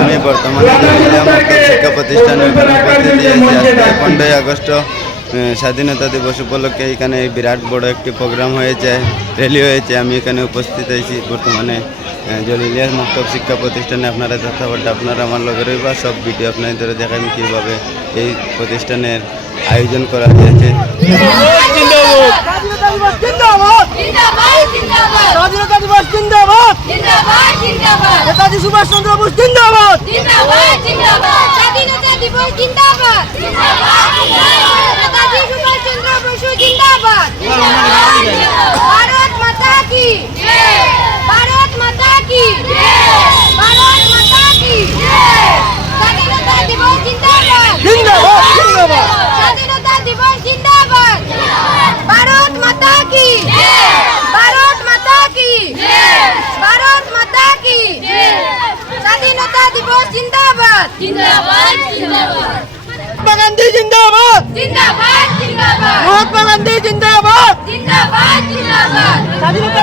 আমি বর্তমানে শিক্ষা প্রতিষ্ঠানে উপস্থিত হয়েছি। 15 আগস্ট স্বাধীনতা দিবস উপলক্ষে এখানে বিরাট বড় একটি প্রোগ্রাম হয়েছে, র্যালি হয়েছে। আমি এখানে উপস্থিত হয়েছি বর্তমানে জলিলিয়া মক্তব শিক্ষা প্রতিষ্ঠানে। আপনারা যথাবদ্ধ আপনারা আমার লগে রইবা, সব ভিডিও আপনাদের দেখাবেন কীভাবে এই প্রতিষ্ঠানের আয়োজন করা হয়েছে। নেতাজি সুভাষ চন্দ্র বোস জিন্দাবাদ, স্বাধীনতা দিবস জিন্দাবাদ, নেতাজি সুভাষ চন্দ্র বোস জিন্দাবাদ, ভারত মাতা কি, ভারত মাতা কি, ভারত মাতা কি, স্বাধীনতা দিবস জিন্দাবাদ, জিন্দাবাদ, জিন্দাবাদ, স্বাধীনতা দিবস জিন্দাবাদ, ভারত মাতা কি, ভারত মাতা কি, ভারত মাতা কি, স্বাধীনতা দিবস জিন্দাবাদ, জিন্দাবাদ, জিন্দাবাদ, মহাত্মা গান্ধী জিন্দাবাদ, জিন্দাবাদ, জিন্দাবাদ, মহাত্মা গান্ধী জিন্দাবাদ, জিন্দাবাদ, জিন্দাবাদ, স্বাধীনতা